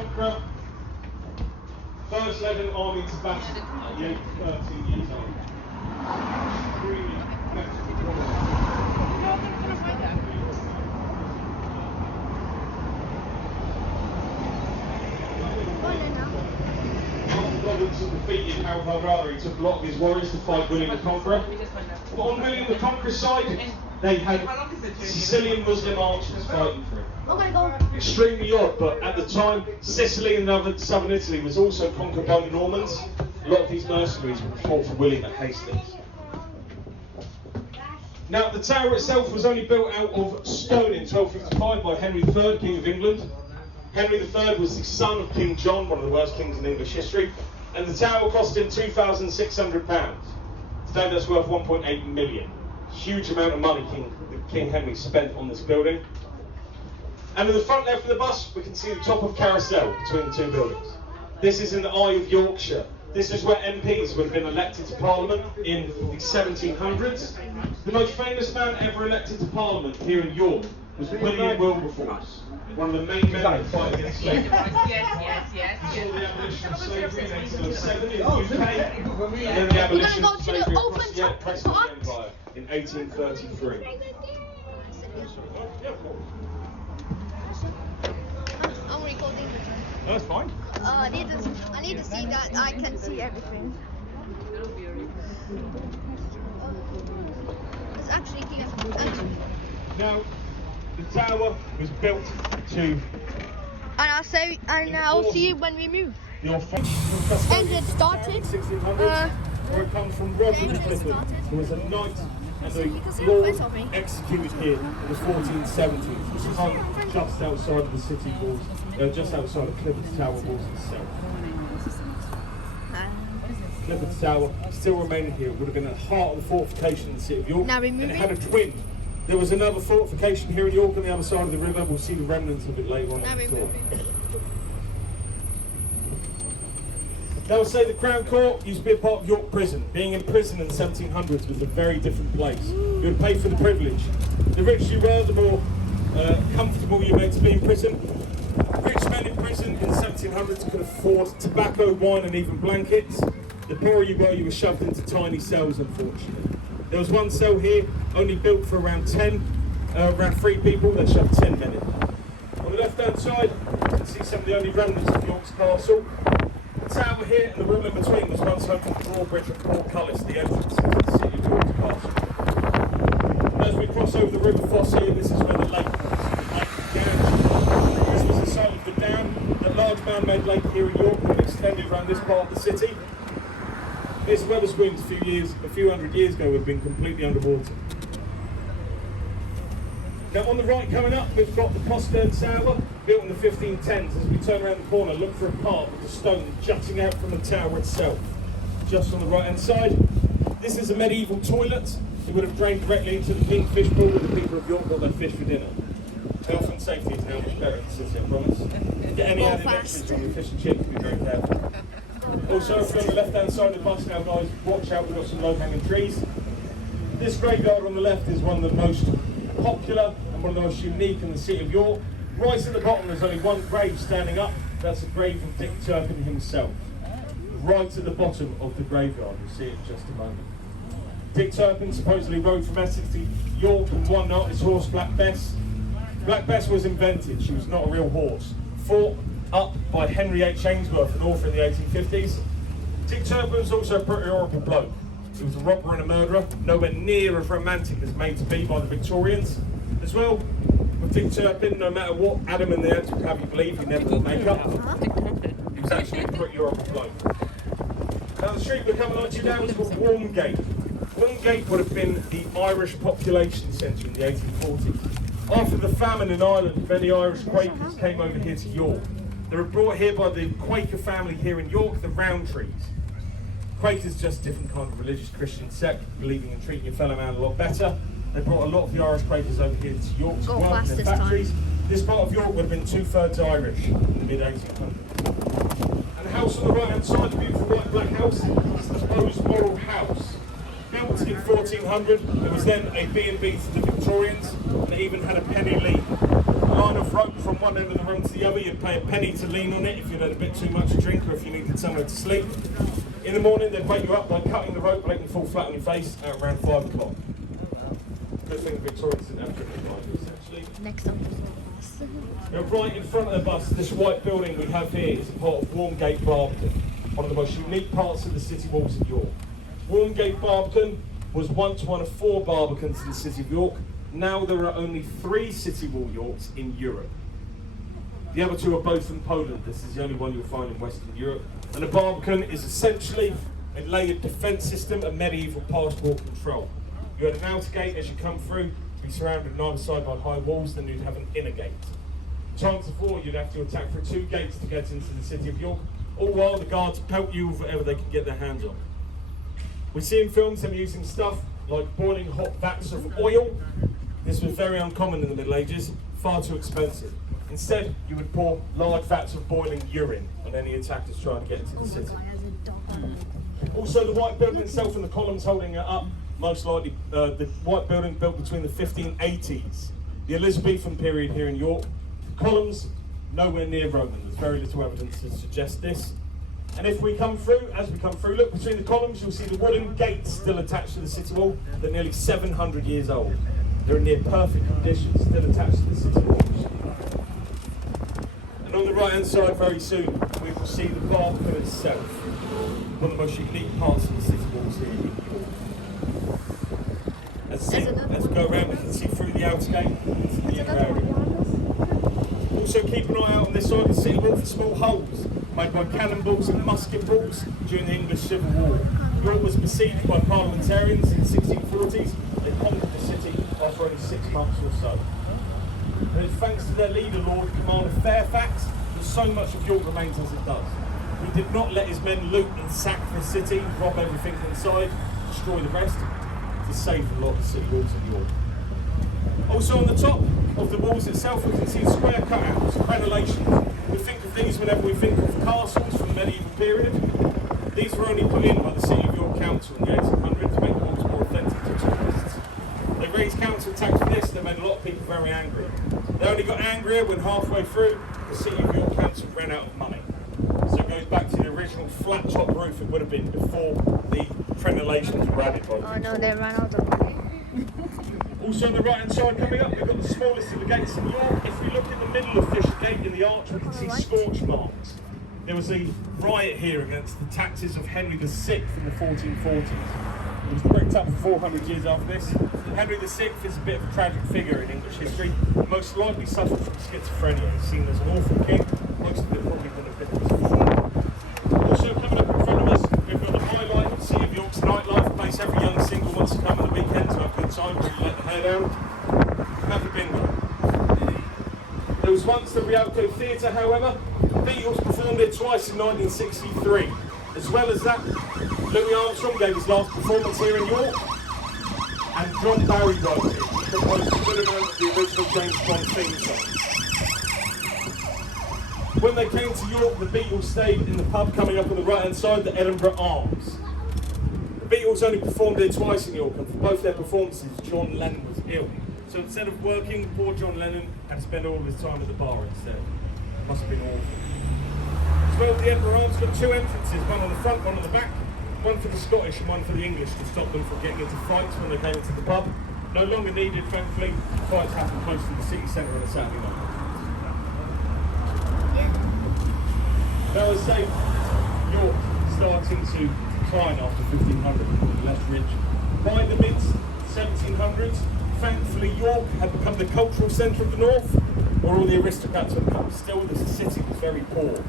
Conqueror. First led an army to battle at the age of 13 years old. Extremely effective warrior. Defeated Harold Hardrada, he took a lot of his warriors to fight William the Conqueror. But on William the Conqueror's side, they had Sicilian Muslim archers fighting for him. Extremely odd, but at the time, Sicily and southern Italy was also conquered by the Normans. A lot of these mercenaries fought for William at Hastings. Now, the tower itself was only built out of stone in 1255 by Henry III, King of England. Henry III was the son of King John, one of the worst kings in English history, and the tower cost him £2,600. Today that's worth 1.8 million. Huge amount of money King Henry spent on this building. And in the front left of the bus, we can see the top of Carousel between the two buildings. This is in the eye of Yorkshire. This is where MPs would have been elected to Parliament in the 1700s. The most famous man ever elected to Parliament here in York was William Wilberforce, one of the main men that fight against slavery. Yes. Saw the abolition of slavery in 1807 in the UK, and then the abolition of slavery across the Preston Empire in 1833. I'm recording. That's fine. I need to see that I can see everything. It's actually here. Now, the tower was built to. And I'll see you when we move. Your Engine started. 1600s, where it comes from Roger the Clifford, who was a knight and a lord executed here in the 1470s. This is hung just outside of the city walls, just outside of Clifford's Tower walls itself. Clifford's Tower still remaining here. It would have been at the heart of the fortification in the city of York. Now and it had a twin. There was another fortification here in York on the other side of the river. We'll see the remnants of it later on in the tour. Now we'll say the Crown Court used to be a part of York Prison. Being in prison in the 1700s was a very different place. You would pay for the privilege. The richer you were, the more comfortable you made to be in prison. Rich men in prison in the 1700s could afford tobacco, wine and even blankets. The poorer you were shoved into tiny cells, unfortunately. There was one cell here, only built for around 3 people. They shoved 10 men in. On the left-hand side, you can see some of the only remnants of York's castle. The tower here and the wall in between was once home to the drawbridge of Portcullis, the entrance to the city of York's castle. As we cross over the River Foss here, this is where the lake began. This was the site of the dam. The large man-made lake here in York was extended around this part of the city. This Wetherspoons a few hundred years ago would have been completely underwater. Now on the right coming up, we've got the postern tower, built in the 1510s. As we turn around the corner, look for a part with the stone jutting out from the tower itself. Just on the right hand side, this is a medieval toilet. It would have drained directly into the pink fish pool where the people of York got their fish for dinner. Health and safety is now much better in the city, I promise. Get any added extras on your fish and chips, be very careful. Also, if you're on the left-hand side of the bus now, guys, watch out, we've got some low-hanging trees. This graveyard on the left is one of the most popular and one of the most unique in the city of York. Right at the bottom, there's only one grave standing up. That's the grave of Dick Turpin himself. Right at the bottom of the graveyard, you'll see it in just a moment. Dick Turpin supposedly rode from Essex to York and one night his horse, Black Bess. Black Bess was invented, she was not a real horse. Fought up by Henry H. Ainsworth, an author in the 1850s. Dick Turpin was also a pretty horrible bloke. He was a robber and a murderer, nowhere near as romantic as made to be by the Victorians. As well, with Dick Turpin, no matter what Adam and the Ants would have you believe, he never wore makeup. He was actually a pretty horrible bloke. Now the street we're coming on to now is called Walmgate. Walmgate would have been the Irish population centre in the 1840s. After the famine in Ireland, many Irish Quakers came over here to York. They were brought here by the Quaker family here in York, the Rowntrees. Quakers just a different kind of religious Christian sect, believing in treating your fellow man a lot better. They brought a lot of the Irish Quakers over here to York to work in their factories. This part of York would have been 2/3 Irish in the mid-1800s. And the house on the right-hand side, the beautiful white black house, is the Rosemoral House. Built in 1400, it was then a B&B for the Victorians, and it even had a penny leaf. A line of half rope from one end of the room to the other. You'd pay a penny to lean on it if you'd had a bit too much to drink or if you needed somewhere to sleep. In the morning, they'd wake you up by cutting the rope, making you fall flat on your face at around 5 o'clock. Good thing Victorians didn't have tripping drivers, essentially. Next up. Now, right in front of the bus, this white building we have here is a part of Walmgate, Barbican, one of the most unique parts of the city walls of York. Walmgate, Barbican was once one of 4 Barbicans in the city of York. Now there are only 3 city wall Yorks in Europe. The other 2 are both in Poland. This is the only one you'll find in Western Europe. And a Barbican is essentially a layered defence system and medieval passport control. You had an outer gate as you come through, to be surrounded on either side by high walls, then you'd have an inner gate. Chance of war, you'd have to attack through 2 gates to get into the city of York, all while the guards pelt you with whatever they can get their hands on. We see in films them using stuff like boiling hot vats of oil. This was very uncommon in the Middle Ages, far too expensive. Instead, you would pour large vats of boiling urine on any attackers trying to get into the city. Also, the white building itself and the columns holding it up, most likely the white building built between the 1580s, the Elizabethan period here in York. Columns, nowhere near Roman. There's very little evidence to suggest this. And if we come through, as we come through, look between the columns, you'll see the wooden gates still attached to the city wall. They're nearly 700 years old. They're in near perfect condition, still attached to the city walls. And on the right hand side, very soon, we will see the Barbican itself, one of the most unique parts of the city walls here in York. As we go around, we can see through the outer gate into the inner area. Also keep an eye out on this side of the city wall for small holes made by cannonballs and musket balls during the English Civil War. York was besieged by parliamentarians in the 1640s. They conquered the city after only 6 months or so. And it's thanks to their leader, Lord Commander Fairfax, that so much of York remains as it does. He did not let his men loot and sack the city, rob everything inside, destroy the rest, to save a lot of the city walls of York. Also on the top of the walls itself, we can see square cutouts, crenellations. We think of these whenever we think of castles from the medieval period. These were only put in by the City of York Council in the 1800s to make the walls more authentic to tourists. They raised council tax for this, they made a lot of people very angry. They only got angrier when halfway through, the City of York Council ran out of money. So it goes back to the original flat top roof it would have been before the crenellations were added by the Oh no, they ran out of money. Also on the right hand side coming up, we've got the smallest of the gates in York. If we look in the middle of Fisher Gate in the arch, we can see scorch marks. There was a riot here against the taxes of Henry VI in the 1440s. It was bricked up 400 years after this. Henry VI is a bit of a tragic figure in English history. Most likely suffered from schizophrenia. He's seen as an awful king. Most of it probably would have been. Also coming up in front of us, we've got the highlight of the City of York's nightlife, a place every young single wants to come on the weekend to have a good time, really let the hair down. Never been there. There was once the Rialto Theatre, however. The Beatles performed it twice in 1963. As well as that, Louis Armstrong gave his last performance here in York, and John Barry wrote it. He composed a good amount of the original James Bond theme song. When they came to York, the Beatles stayed in the pub coming up on the right hand side, the Edinburgh Arms. The Beatles only performed there twice in York, and for both their performances, John Lennon was ill. So instead of working, poor John Lennon had to spend all of his time at the bar instead. It must have been awful. As well, the Edinburgh Arms got 2 entrances, one on the front, one on the back, one for the Scottish and one for the English to stop them from getting into fights when they came into the pub. No longer needed, thankfully. Fights happen close to the city centre on a Saturday night. Now, as I say, York starting to decline after 1500, less rich. By the mid-1700s, thankfully York had become the cultural centre of the north, where all the aristocrats had come. Still, the city was very poor.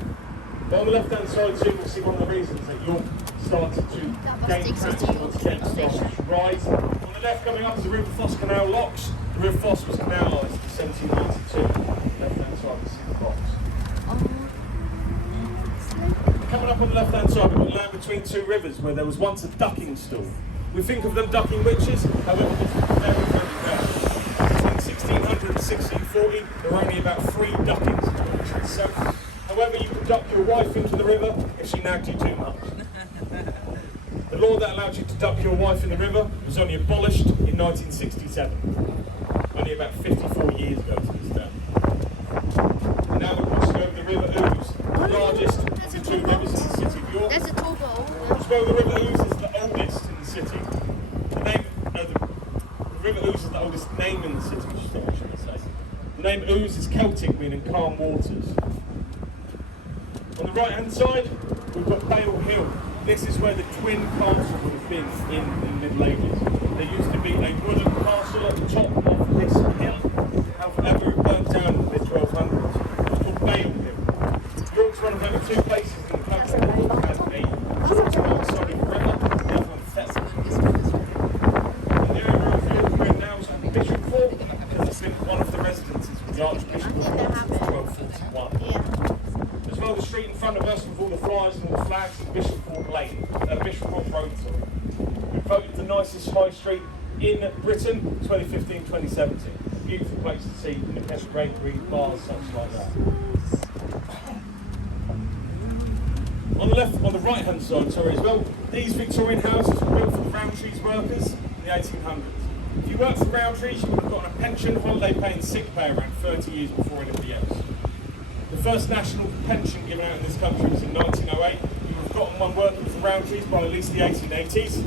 But on the left-hand side too, we'll see one of the reasons that York started to gain traction once again, started to rise. On the left coming up is the River Foss Canal locks. The River Foss was canalised in 1792. Left-hand side, we see the box. Coming up on the left-hand side, we've got land between 2 rivers where there was once a ducking stool. We think of them ducking witches, however, this was very, very rare. Between 1600 and 1640, there were only about 3 duckings in Yorkshire itself. However, you could duck your wife into the river if she nagged you too much. The law that allowed you to duck your wife in the river was only abolished in 1967. Only about 54 years ago to this day. The name Ouse is Celtic, meaning calm waters. On the right hand side, we've got Bale Hill. This is where the twin castle would have been in the Middle Ages. There used to be a wooden castle at the top of this hill. However, it burnt down in the mid-1200s. It's called Bale Hill. York's one of only two places in the country that has a short alongside the river, the other one Thetford. And the area of York we're now is called Bishop Fort, because it's been one of the residences of the Archbishop of York since 1241. As well, the street in front of us with all the flyers and all the flags is Bishop Fort Lane, Bishop Fort Road, sorry. We voted the nicest high street in Britain, 2015-2017. Beautiful place to see, independent bakery, bars, such like that. On the left, on the right hand side, sorry, as well, these Victorian houses were built for the Roundtree's workers in the 1800s. If you worked for Roundtree's, you would have gotten a pension, holiday pay and sick pay around 30 years before anybody else. The first national pension given out in this country was in 1908. You would have gotten one working for Roundtree's by at least the 1880s.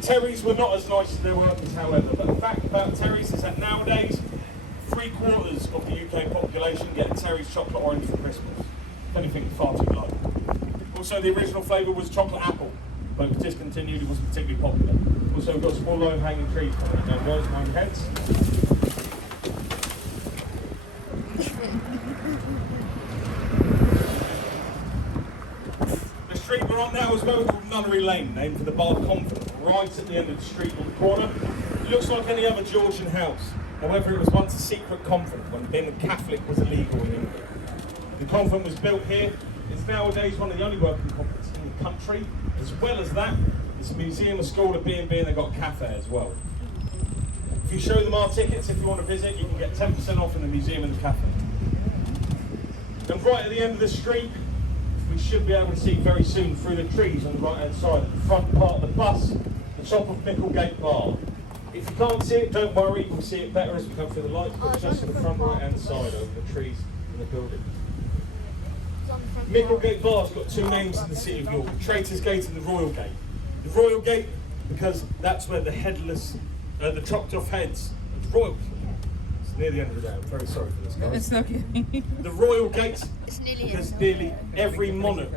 Terry's were not as nice as their workers, however, but the fact about Terry's is that nowadays, 3/4 of the UK population get a Terry's chocolate orange for Christmas. If anything, far too low. Also, the original flavour was chocolate apple, but it was discontinued, it wasn't particularly popular. Also, we've got small low-hanging trees coming down those behind heads. The street we're on now is well called Nunnery Lane, named for the Bard Convent, right at the end of the street on the corner. It looks like any other Georgian house. However, it was once a secret convent when being a Catholic was illegal in England. The convent was built here. It's nowadays one of the only working convents in the country. As well as that, it's a museum, a school, a B&B, and they've got a cafe as well. If you show them our tickets, if you want to visit, you can get 10% off in the museum and the cafe. And right at the end of the street, we should be able to see very soon through the trees on the right hand side, at the front part of the bus, the top of Micklegate Bar. If you can't see it, don't worry, you'll see it better as we come through the lights, but just to the front right hand side over the trees in the building. Micklegate Bar's got two names in the city of York, the Traitors Gate and the Royal Gate. The Royal Gate, because that's where the headless, the chopped off heads of the royals. It's near the end of the day, I'm very sorry for this, guys. It's okay. The Royal Gate, because nearly every monarch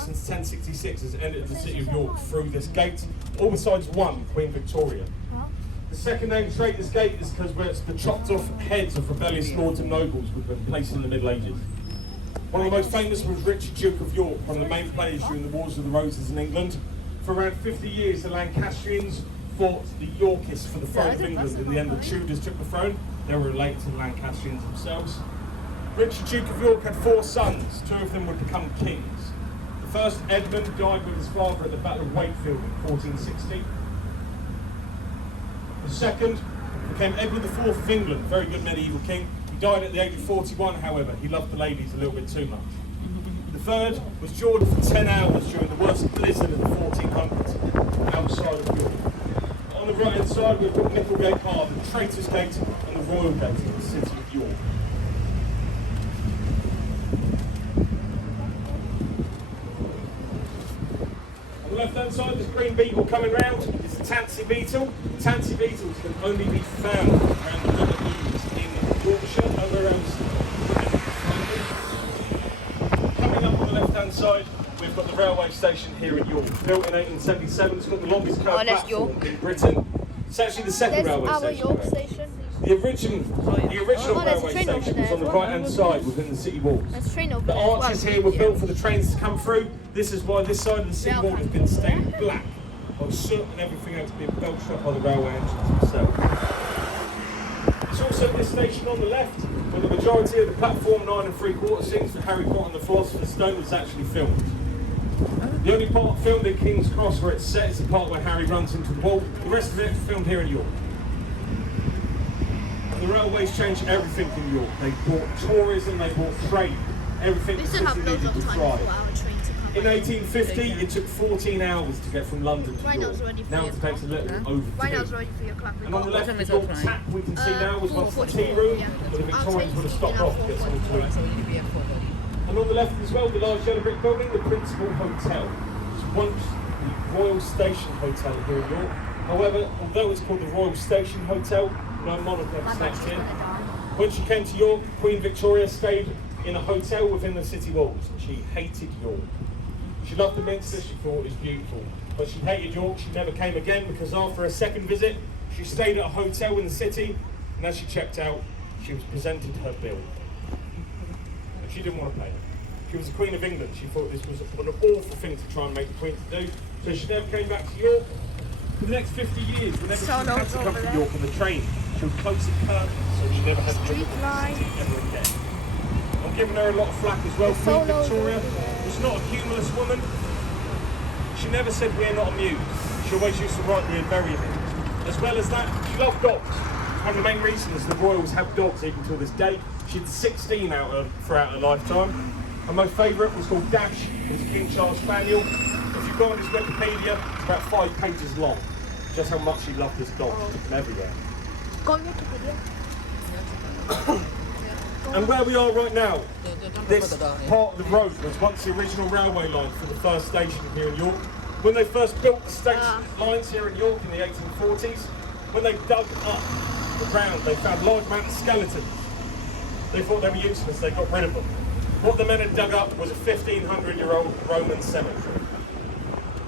since 1066 has entered the city of York through this gate, all besides one, Queen Victoria. The second name, Traitors Gate, is because where it's the chopped off heads of rebellious lords and nobles would have been placed in the Middle Ages. One of the most famous was Richard, Duke of York, one of the main players during the Wars of the Roses in England. For around 50 years, the Lancastrians fought the Yorkists for the throne of England. In the end, the Tudors took the throne. They were related to the Lancastrians themselves. Richard, Duke of York, had 4 sons. 2 of them would become kings. The first, Edmund, died with his father at the Battle of Wakefield in 1460. The second became Edward IV of England, very good medieval king. He died at the age of 41, however. He loved the ladies a little bit too much. The third was George for 10 hours during the worst blizzard of the 1400s outside of York. On the right hand side, we've got Micklegate Bar, the Traitors Gate and the Royal Gate in the city of York. On the left hand side, there's a green beetle coming round. It's a tansy beetle. Tansy beetles can only be found around the River Ouse in Yorkshire, over around. Coming up on the left hand side, we've got the railway station here in York. Built in 1877, it's got the longest curved platform in Britain. It's actually the second railway station. York station. The original railway station was on the right hand side within the city walls. The arches here were built for the trains to come through. This is why this side of the city wall has been stained black by soot and everything else being belched up by the railway engines themselves. There's also this station on the left where the majority of the platform 9 3/4 scenes for Harry Potter and the Philosopher's Stone was actually filmed. The only part filmed in King's Cross where it's set is the part where Harry runs into the wall. The rest of it is filmed here in York. The railways changed everything in York. They brought tourism, they brought trade. Everything the city needed to thrive. In 1850, it took 14 hours to get from London to York. Now it takes a little over 2. And on the left, the York tap we can see now was once the tea room, where the Victorians would have stopped off to get something to eat. And on the left as well, the large yellow brick building, the Principal Hotel. It's once the Royal Station Hotel here in York. However, although it's called the Royal Station Hotel, no monarch ever slept here. When she came to York, Queen Victoria stayed in a hotel within the city walls. She hated York. She loved the Minster, she thought it was beautiful. But she hated York, she never came again because after her second visit, she stayed at a hotel in the city, and as she checked out, she was presented her bill. And she didn't want to pay it. She was the Queen of England. She thought this was an awful thing to try and make the Queen to do. So she never came back to York. For the next 50 years, whenever she had to come to York on the train, she would close the curtains so she never had to visit the city ever again. I'm giving her a lot of flack as well. Queen Victoria was not a humorless woman. She never said we're not amused. She always used to write we're very amused. As well as that, she loved dogs. One of the main reasons the royals have dogs even to this day. She had 16 throughout her lifetime. Her most favourite was called Dash. It was a King Charles Spaniel. If you go on his Wikipedia, it's about 5 pages long. Just how much she loved this dog. She took him everywhere. Go on Wikipedia. And where we are right now, this part of the road was once the original railway line for the first station here in York. When they first built the station lines here in York in the 1840s, when they dug up the ground, they found large mountain skeletons. They thought they were useless, they got rid of them. What the men had dug up was a 1,500-year-old Roman cemetery.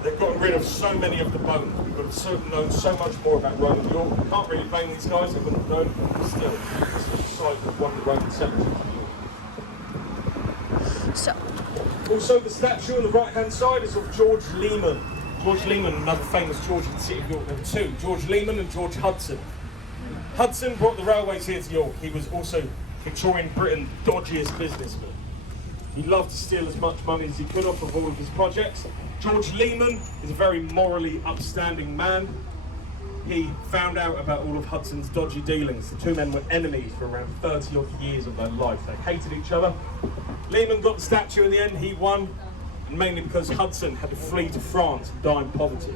They've gotten rid of so many of the bones. We've got known so much more about Roman York. We can't really blame these guys, they wouldn't have known, but still, this was the site of one of the Roman cemeteries in York. So. Also, the statue on the right-hand side is of George Lehman. George Lehman, another famous George in the city of York. There were two, George Lehman and George Hudson. Hudson brought the railways here to York. He was also Victorian Britain's dodgiest businessman. He loved to steal as much money as he could off of all of his projects. George Lehman is a very morally upstanding man. He found out about all of Hudson's dodgy dealings. The two men were enemies for around 30 odd years of their life. They hated each other. Lehman got the statue in the end, he won, and mainly because Hudson had to flee to France and die in poverty.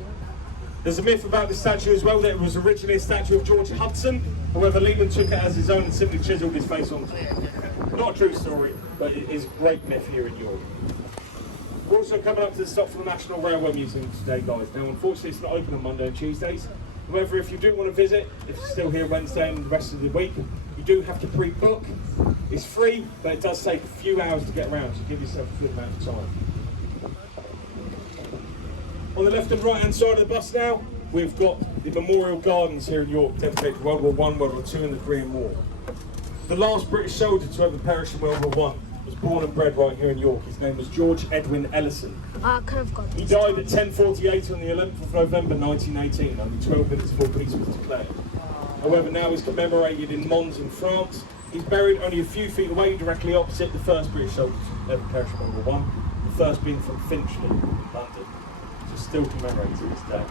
There's a myth about the statue as well, that it was originally a statue of George Hudson. However, Lehman took it as his own and simply chiselled his face onto it. Not a true story, but it is a great myth here in York. We're also coming up to the stop for the National Railway Museum today, guys. Now, unfortunately, it's not open on Monday and Tuesdays. However, if you do want to visit, if you're still here Wednesday and the rest of the week, you do have to pre-book. It's free, but it does take a few hours to get around, so give yourself a good amount of time. On the left and right-hand side of the bus now, we've got the Memorial Gardens here in York, dedicated to World War I, World War II and the Korean War. The last British soldier to ever perish in World War I was born and bred right here in York. His name was George Edwin Ellison. He died at 10:48 on the 11th of November 1918, only 12 minutes before peace was declared. However, now he's commemorated in Mons in France. He's buried only a few feet away, directly opposite the first British soldier to ever perish in World War I, the first being from Finchley, London, which is still commemorated to this day.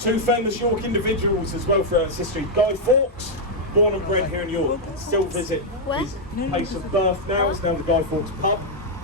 Two famous York individuals as well throughout its history. Guy Fawkes, born and bred here in York, can still visit his place of birth now. It's now the Guy Fawkes pub.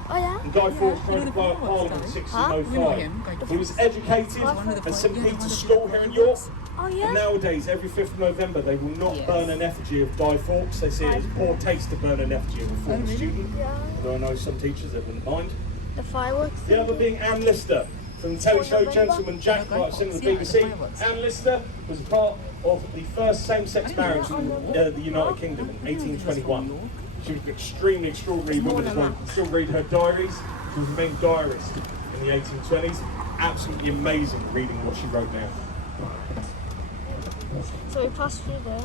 Oh yeah? And Guy Fawkes tried to buy up Parliament in 1605. He was educated at St Peter's School here in York. Oh yeah? And nowadays, every 5th of November, they will not burn an effigy of Guy Fawkes. They see it as poor taste to burn an effigy of a former student. Yeah. Although I know some teachers that wouldn't mind. The fireworks. The other being Anne Lister. From the telly show Gentleman Jack, like I've seen on the BBC, Anne Lister was part of the first same-sex marriage in the United Kingdom in 1821. She was an extremely extraordinary woman as well. You can still read her diaries. She was the main diarist in the 1820s. Absolutely amazing reading what she wrote down. So we passed through there.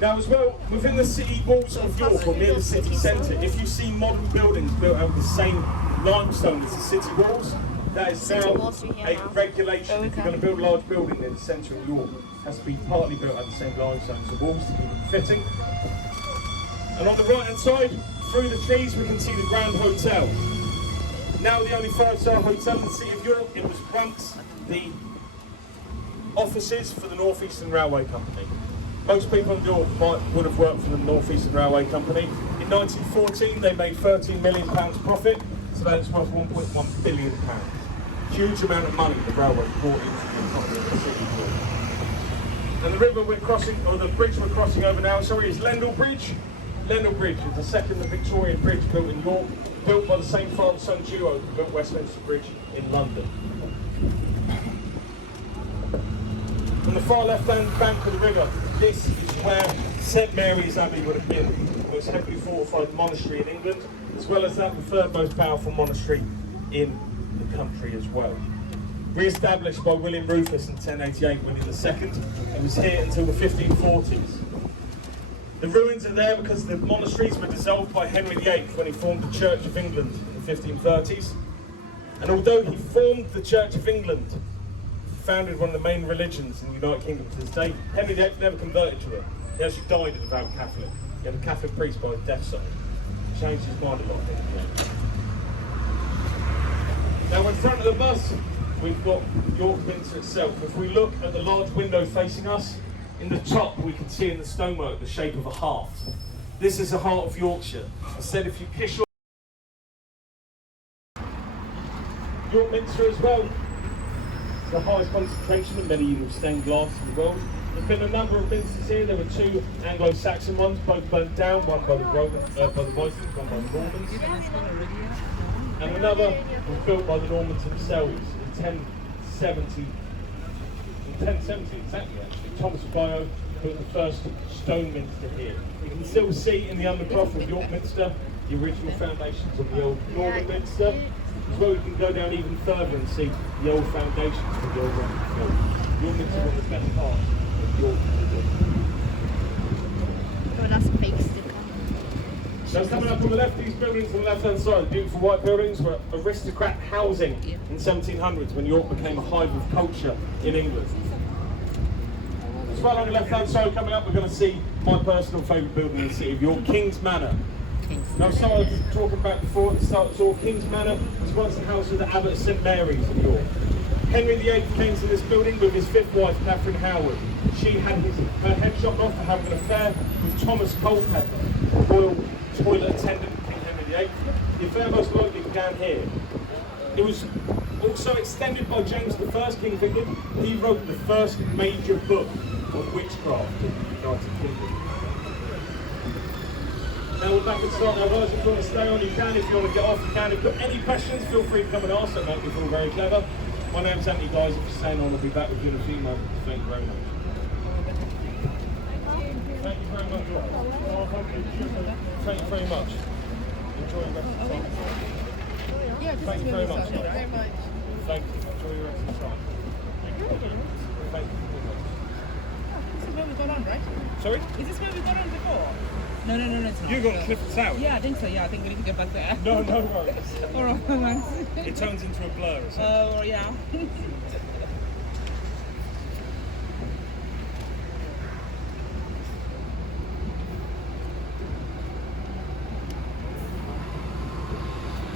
Now as well, within the city walls of York or near the city centre, if you see modern buildings built out of the same limestone as the city walls, that is now a regulation. If you're going to build a large building in the centre of York, it has to be partly built out of the same limestone as the walls to keep it fitting. And on the right hand side, through the trees, we can see the Grand Hotel. Now the only 5-star hotel in the city of York. It was once the offices for the North Eastern Railway Company. Most people in York would have worked for the North Eastern Railway Company. In 1914, they made £13 million profit, so that is worth £1.1 billion. Huge amount of money the railway brought into the economy of the city of York. And the river we're crossing, or the bridge we're crossing over now, is Lendal Bridge. Lendal Bridge is the second Victorian bridge built in York, built by the same father-son duo who built Westminster Bridge in London. On the far left-hand bank of the river, this is where St Mary's Abbey would have been, the most heavily fortified monastery in England, as well as that the third most powerful monastery in the country as well. Re-established by William Rufus in 1088, William II, it was here until the 1540s. The ruins are there because the monasteries were dissolved by Henry VIII when he formed the Church of England in the 1530s. And although he formed the Church of England, founded one of the main religions in the United Kingdom to this day, Henry VIII never converted to it. He actually died a devout Catholic. He had a Catholic priest by his deathside. Changed his mind a lot, I think. Now in front of the bus, we've got York Minster itself. If we look at the large window facing us, in the top we can see in the stonework the shape of a heart. This is the heart of Yorkshire. I said if you kiss York Minster as well, it's the highest concentration of medieval stained glass in the world. There have been a number of Minsters here. There were two Anglo-Saxon ones, both burnt down, one by the Vikings, one by the Normans. And another was built by the Normans themselves in 1070. In 1070 exactly actually. Thomas of Bio built the first stone minster here. You can still see in the undercroft of York Minster the original foundations of the old Norman Minster. As well, you can go down even further and see the old foundations of the old Roman fort. York Minster was the best part of York. Oh, that's a fake sticker. So coming up on the left, these buildings on the left-hand side, beautiful white buildings, were aristocrat housing in 1700s when York became a hive of culture in England. As well on the left-hand side coming up, we're going to see my personal favourite building in the city of York, King's Manor. Now, so I was talking about before at the start, so King's Manor was once the house of the Abbot of St Mary's of York. Henry VIII came to this building with his fifth wife, Catherine Howard. She had her head chopped off for having an affair with Thomas Culpeper, the royal toilet attendant of King Henry VIII. The affair most likely began here. It was also extended by James I, King of England. He wrote the first major book of witchcraft in the United Kingdom. Now we're back at start now, guys. If you want to stay on, you can. If you want to get off, you can. If you've got any questions, feel free to come and ask. That might be all very clever. My name's Anthony, guys. If you're staying on, I'll be back with you in a few moments. Thank you very much. Thank you very much. Thank you very much. Enjoy the rest of the time. Thank you very much. Thank you. Enjoy the rest of the time. Thank you very much. This is where we got on, right? Sorry? Is this where we got on before? No, it's not. You got Clifford Tower? Yeah, I think so. Yeah, I think we need to get back there. No worries. All right. It turns into a blur. Oh, yeah.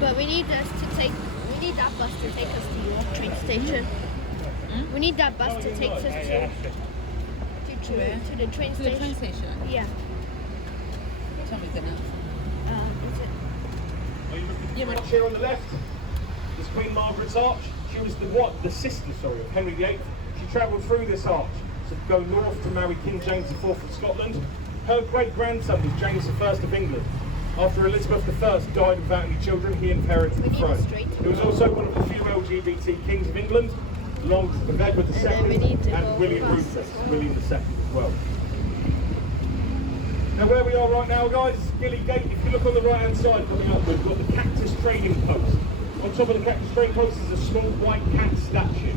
But we need that bus to take us to York train station. We need that bus to take us to the train To station. the train station? Yeah. Tell me good enough. Is it? Are you looking at the Arch here on the left? This Queen Margaret's Arch. She was the sister of Henry VIII. She travelled through this arch to go north to marry King James IV of Scotland. Her great-grandson was James I of England. After Elizabeth I died without any children, he inherited the throne. He was also one of the few LGBT kings of England, along with Edward II and William Rufus, William II as well. Now where we are right now, guys, is Gilly Gate. If you look on the right-hand side coming up, we've got the Cactus Trading Post. On top of the Cactus Trading Post is a small white cat statue.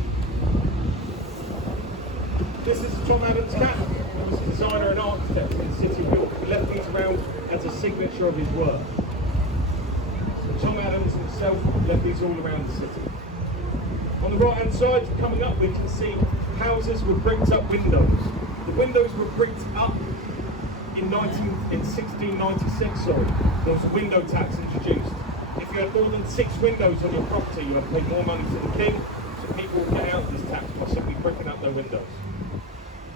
This is Tom Adams' cat. He was a designer and architect in the city of York. He left these around as a signature of his work. So Tom Adams himself left these all around the city. On the right-hand side, coming up, we can see houses with bricked-up windows. The windows were bricked up in 1696, there was a window tax introduced. If you had more than 6 windows on your property, you had to pay more money to the king, so people would get out of this tax by simply bricking up their windows.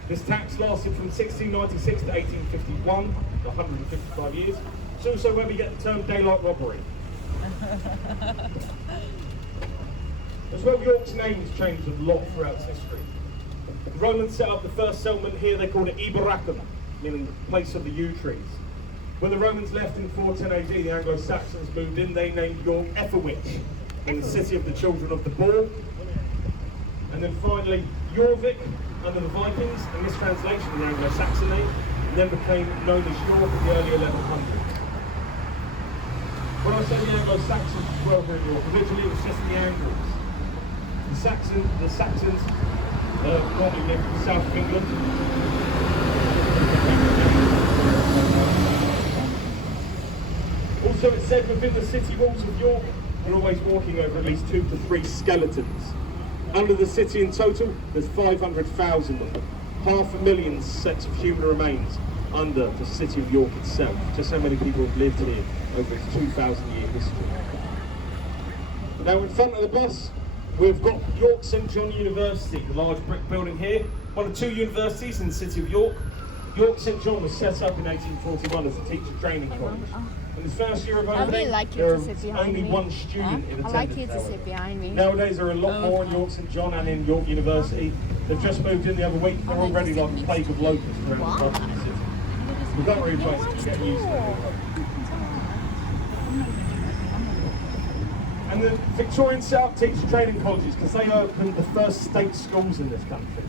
This tax lasted from 1696 to 1851, 155 years. It's also where we get the term daylight robbery. As well, York's name has changed a lot throughout its history. The Romans set up the first settlement here, they called it Iberacum, meaning the place of the yew trees. When the Romans left in 410 AD, the Anglo-Saxons moved in, they named York Etherwich, in the city of the children of the boar. And then finally, Jorvik, under the Vikings, a mistranslation of the Anglo-Saxon name, and then became known as York in the early 1100s. When I say the Anglo-Saxons as well here in York, originally it was just the Angles. The Saxons normally lived in the south of England. Also, it's said within the city walls of York, you're always walking over at least 2 to 3 skeletons. Under the city in total, there's 500,000 of them. 500,000 sets of human remains under the city of York itself. Just how many people have lived here over its 2,000-year history. Now in front of the bus, we've got York St John University, the large brick building here. One of 2 universities in the city of York. York St John was set up in 1841 as a teacher training college. In its first year of opening, there was only 1 student in attendance. I like you to sit behind me. Nowadays there are a lot more in York St John and in York University. They've just moved in the other week. They're already like a plague of locusts around the top of the city. We've got really place to get used to it. And the Victorians set up teacher training colleges because they opened the first state schools in this country.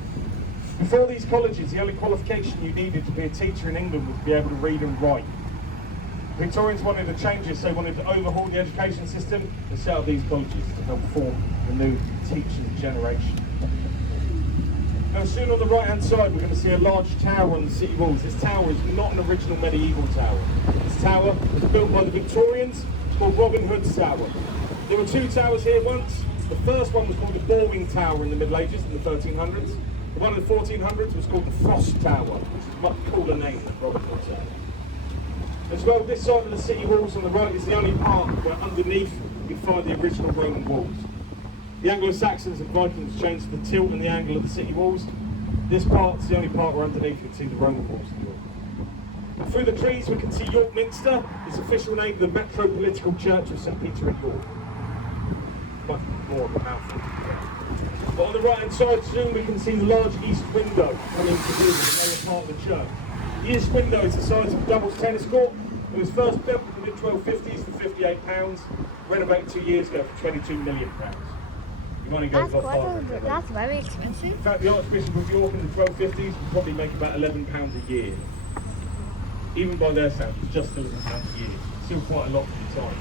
Before these colleges, the only qualification you needed to be a teacher in England was to be able to read and write. Victorians wanted to change this, they wanted to overhaul the education system and set up these colleges to help form the new teaching generation. Now soon on the right hand side we're going to see a large tower on the city walls. This tower is not an original medieval tower. This tower was built by the Victorians. It's called Robin Hood's Tower. There were 2 towers here once. The first one was called the Borwing Tower in the Middle Ages in the 1300s. The one in the 1400s was called the Frost Tower, which is a much cooler name than Robin Hood's Tower. As well, this side of the city walls on the right is the only part where underneath you find the original Roman walls. The Anglo-Saxons and Vikings changed the tilt and the angle of the city walls. This part's the only part where underneath you can see the Roman walls of York. And through the trees we can see York Minster, its official name, the Metropolitical Church of St Peter in York. Much more of a mouthful. But on the right hand side soon we can see the large east window coming to view the lower part of the church. The east window is the size of a doubles tennis court. It was first built in the mid-1250s for £58, renovated 2 years ago for £22 million. You want to go for That's very expensive. In fact, the Archbishop of York in the 1250s would probably make about £11 a year. Even by their standards, just £11 a year. Still quite a lot for the time.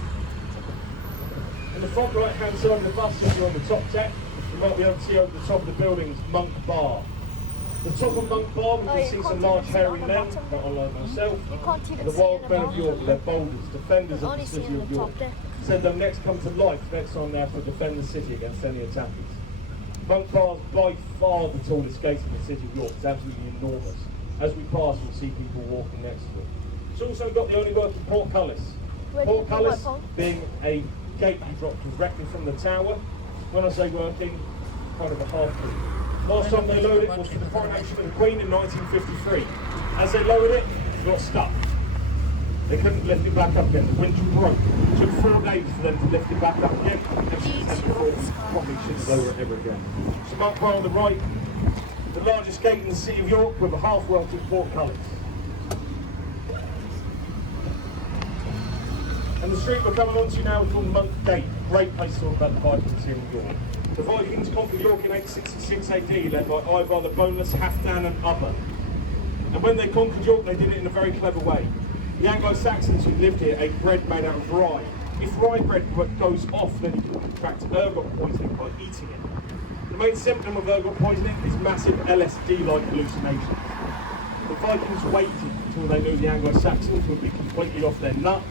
On the front right-hand side of the bus, if you're on the top deck, you might be able to see over the top of the building's Monk Bar. The top of Monk Bar, we can see some large hairy men, not unlike myself, and the wild men of York, they're boulders, defenders of the city of York. Said they'll next come to life next time they have to defend the city against any attackers. Monk Bar is by far the tallest gate in the city of York. It's absolutely enormous. As we pass, we'll see people walking next to it. It's also got the only working portcullis. Portcullis being a gate you drop directly from the tower. When I say working, kind of a half loop. Last time they lowered it was for the coronation of the Queen in 1953. As they lowered it, it got stuck. They couldn't lift it back up again. The winch broke. It took 4 days for them to lift it back up again. And she probably shouldn't lower it ever again. So Monk Bar on the right, the largest gate in the city of York with a half-working portcullis. And the street we're coming onto now is called Monarchs. Great place to talk about the Vikings here in York. The Vikings conquered York in 866 AD, led by Ivar the Boneless, Halfdan and Ubba. And when they conquered York, they did it in a very clever way. The Anglo-Saxons who lived here ate bread made out of rye. If rye bread goes off, then you can contract ergot poisoning by eating it. The main symptom of ergot poisoning is massive LSD-like hallucinations. The Vikings waited until they knew the Anglo-Saxons would be completely off their nut,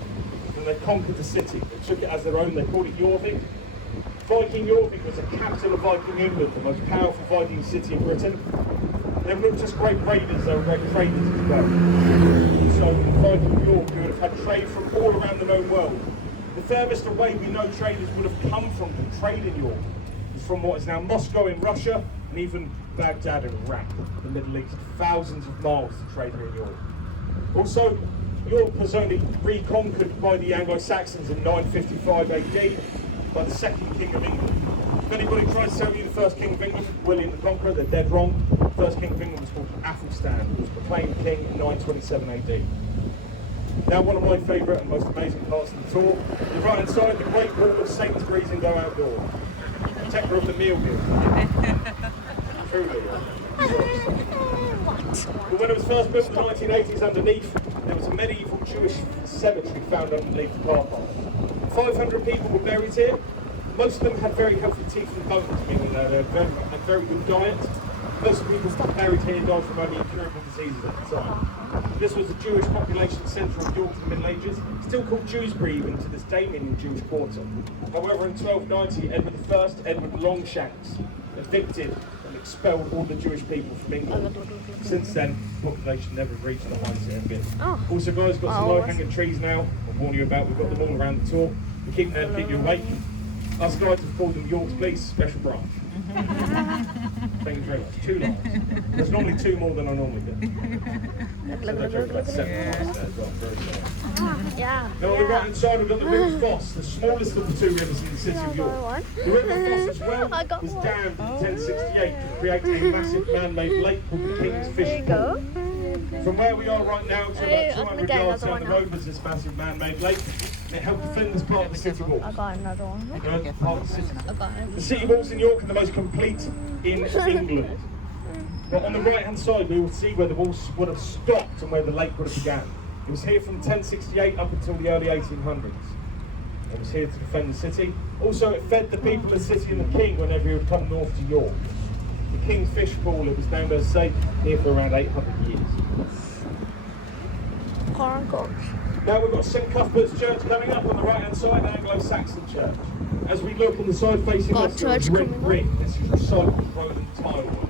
and they conquered the city. They took it as their own, they called it Yorvik. Viking Yorvik was the capital of Viking England, the most powerful Viking city in Britain. They were not just great raiders, they were great traders as well. So in Viking York, you would have had trade from all around the known world. The furthest away we know traders would have come from to trade in York is from what is now Moscow in Russia and even Baghdad in Iraq, the Middle East. Thousands of miles to trade here in York. Also, York was only reconquered by the Anglo-Saxons in 955 AD by the second King of England. If anybody tries to tell you the first King of England, William the Conqueror, they're dead wrong. The first King of England was called Athelstan, who was proclaimed king in 927 AD. Now one of my favourite and most amazing parts of the tour, the right hand side, the Great Hall of Sainsbury's and Go Outdoor. Protector of the meal deal. Truly. But when it was first built in the 1980s underneath, there was a medieval Jewish cemetery found underneath the car park. 500 people were buried here. Most of them had very healthy teeth and bones, meaning they had very good diet. Most of the people buried here died from only incurable diseases at the time. This was the Jewish population centre of York in the Middle Ages, still called Dewsbury even to this day, meaning Jewish quarter. However, in 1290, Edward I, Edward Longshanks, evicted and expelled all the Jewish people from England. Since then, the population never reached the heights it had been. Also, guys, got some low-hanging trees now. I'll warn you about. We've got them all around the tour. We keep them to keep you awake. Us guys have called them York's Police Special Branch. Thank you very much. 2 lines. There's normally 2 more than I normally do. So they joke about 7 lines there as well. Very sorry. Now on the right hand side we've got the River Foss, the smallest of the 2 rivers in the city of York. The River Foss as well was dammed in 1068 to create a massive man-made lake called the King's Fish Pool. From where we are right now to about 200 yards down the road was this massive man-made lake. And it helped defend this part of the city walls. I got another one. Part of the city. I got it. The city walls in York are the most complete in England. But on the right hand side we will see where the walls would have stopped and where the lake would have began. It was here from 1068 up until the early 1800s. It was here to defend the city. Also it fed the people of the city and the king whenever he would come north to York. The King's Fish Pool, it was known as safe here for around 800 years. Now we've got St Cuthbert's Church coming up on the right hand side, Anglo-Saxon church. As we look on the side facing us, there's red brick. This is recycled Roman tile work.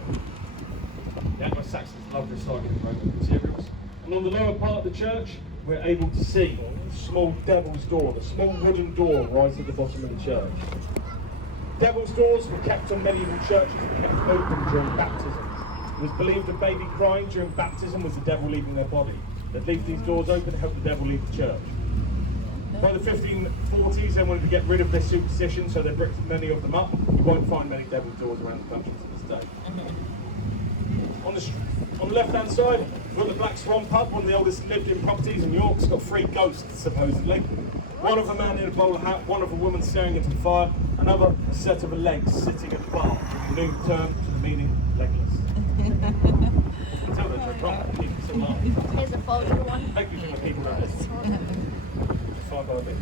The Anglo-Saxons love recycling Roman materials. And on the lower part of the church, we're able to see the small Devil's Door, the small wooden door right at the bottom of the church. Devil's doors were kept on medieval churches and kept open during baptisms. It was believed a baby crying during baptism was the devil leaving their body. They'd leave these doors open to help the devil leave the church. By the 1540s, they wanted to get rid of this superstition, so they bricked many of them up. You won't find many devil's doors around the country to this day. On the left-hand side, we've got the Black Swan pub, one of the oldest lived-in properties in York. It's got 3 ghosts, supposedly. One of a man in a bowler hat, one of a woman staring into the fire, another a set of legs sitting at the bar, a new term to the meaning legless. Until those are wrong, it's a lie. Here's a photo one. Thank you to my people around this. Fine by me.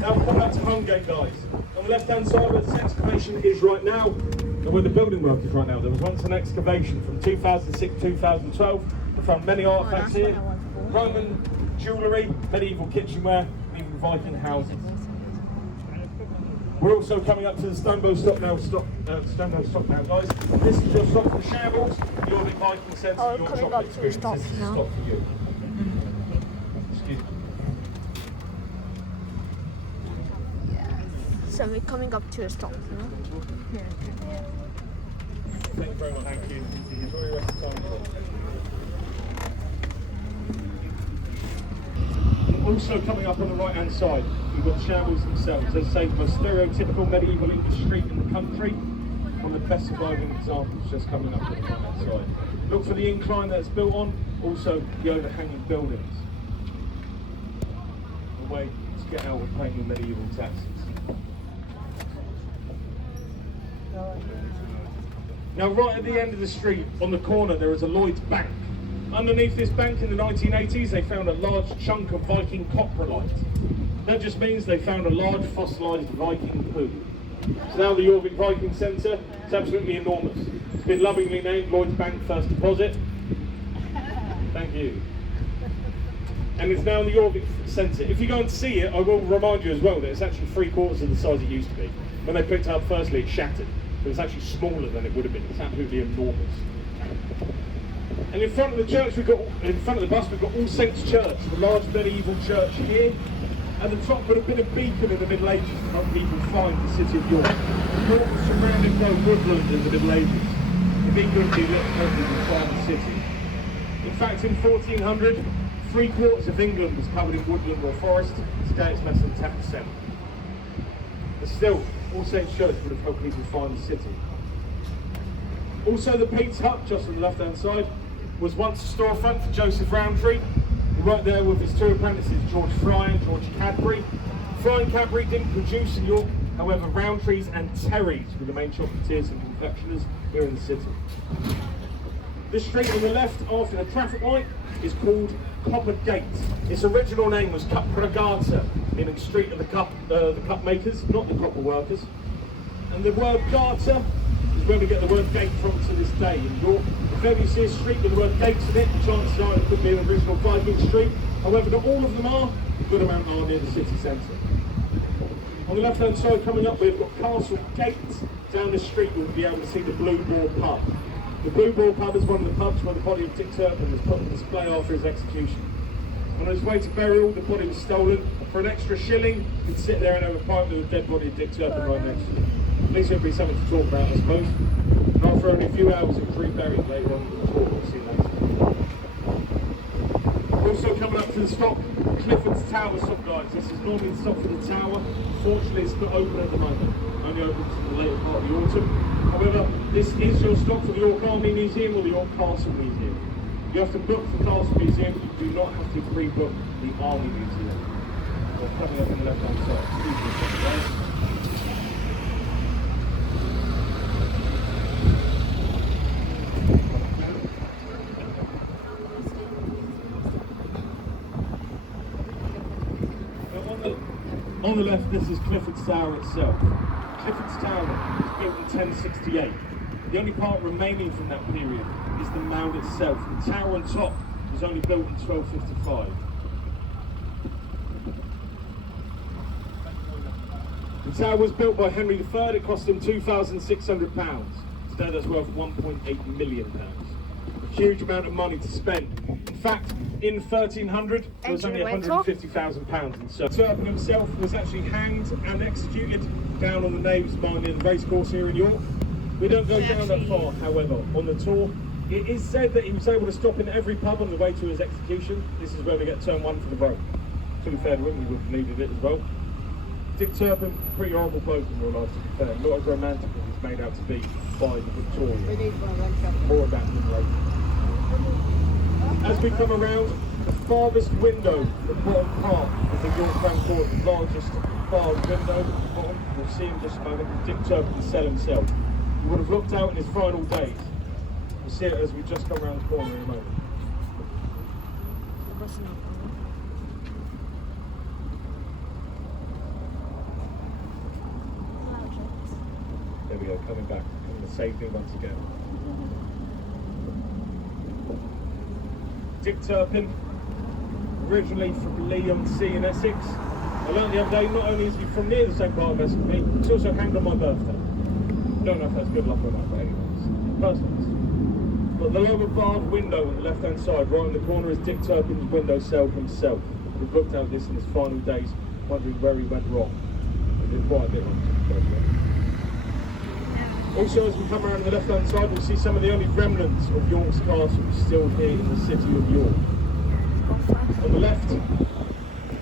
Now we're coming up to Walmgate, guys. On the left-hand side where this excavation is right now, and where the building work is right now, there was once an excavation from 2006-2012. We found many artifacts here, Roman jewellery, medieval kitchenware, and even Viking houses. We're also coming up to the Stonebow Stop now, guys. This is your stop for the shambles, your Viking Centre, your chocolate experience. This is the stop for you. Excuse me. So we're coming up to a stop now. Thank you very much. Thank you. Enjoy your rest of the time. Also coming up on the right hand side, we've got the shambles themselves. As I say, the most stereotypical medieval English street in the country. One of the best surviving examples just coming up on the right hand side. Look for the incline that it's built on, also the overhanging buildings. A way to get out of paying your medieval taxes. Now right at the end of the street, on the corner, there is a Lloyd's Bank. Underneath this bank in the 1980s, they found a large chunk of Viking coprolite. That just means they found a large fossilised Viking poo. So now the York Viking Centre is absolutely enormous. It's been lovingly named Lloyd's Bank First Deposit. Thank you. And it's now in the York Centre. If you go and see it, I will remind you as well that it's actually 3/4 of the size it used to be. When they picked it up firstly, it shattered. But it's actually smaller than it would have been. It's absolutely enormous. And in front of the church, in front of the bus, we've got All Saints Church, the large medieval church here. At the top would have been a beacon in the Middle Ages to help people find the city of York. York was surrounded by woodland in the Middle Ages. If England be lit, nobody would find the city. In fact, in 1400, 3/4 of England was covered in woodland or forest. Today it's less than 10%. But still, All Saints Church would have helped people find the city. Also, the Pete's Hut, just on the left-hand side, was once a storefront for Joseph Rowntree. He worked there with his 2 apprentices, George Fry and George Cadbury. Fry and Cadbury didn't produce in York, however, Rowntrees and Terrys were the main chocolatiers and confectioners here in the city. This street on the left after the traffic light is called Copper Gate. Its original name was Cup Ragazza, meaning street of the cup makers, not the copper workers. And the word Garter is where we get the word gate from to this day in York. If ever you see a street with the word gates in it, the chances are it could be an original Viking street. However, not all of them are. A good amount are near the city centre. On the left-hand side coming up, we've got Castle Gate. Down the street, you'll be able to see the Blue Boar pub. The Blue Boar pub is one of the pubs where the body of Dick Turpin was put on display after his execution. On his way to burial, the body was stolen. For an extra shilling, you could sit there and have a pint with the dead body of Dick Turpin right next to you. At least it'll be something to talk about, I suppose. And after only a few hours, it was reburied later on in the tour. We'll see later. Also coming up to the stop, Clifford's Tower stop, guys. This is normally the stop for the tower. Fortunately, it's not open at the moment. Only open to the later part of the autumn. However, this is your stop for the York Army Museum or the York Castle Museum. You have to book for Castle Museum. You do not have to pre-book the Army Museum. So coming up on the left-hand side. Excuse me, guys. On the left, this is Clifford's Tower itself. Clifford's Tower was built in 1068. The only part remaining from that period is the mound itself. The tower on top was only built in 1255. The tower was built by Henry III. It cost him £2,600. Today that's worth £1.8 million. A huge amount of money to spend. In fact, in 1300, there was only £150,000 in service. Turpin himself was actually hanged and executed down on the Knaves Mine in the racecourse here in York. We don't go down that far, however, on the tour. It is said that he was able to stop in every pub on the way to his execution. This is where we get turn one for the road. To be fair to him, he would have needed it as well. Dick Turpin, pretty horrible bloke in real life, to be fair. Not as romantic as he's made out to be by the Victorians. More of that than later. As we come around, the farthest window, the bottom part of the York Crown Court, the largest barred window at the bottom, we'll see in just a moment, Dick Turpin cell himself. He would have looked out in his final days. We'll see it as we just come around the corner in a moment. There we go, coming back, coming to save me once again. Dick Turpin, originally from Lee-on-Sea in Essex. I learned the other day, not only is he from near the same part of Essex as me, he's also hanged on my birthday. Don't know if that's good luck or not, but anyways, personal. But the lower barred window on the left-hand side, right in the corner, is Dick Turpin's window cell himself. We've looked at this in his final days, wondering where he went wrong. He did quite a bit wrong. Also, as we come around the left-hand side, we'll see some of the only remnants of York's castle still here in the city of York. On the left,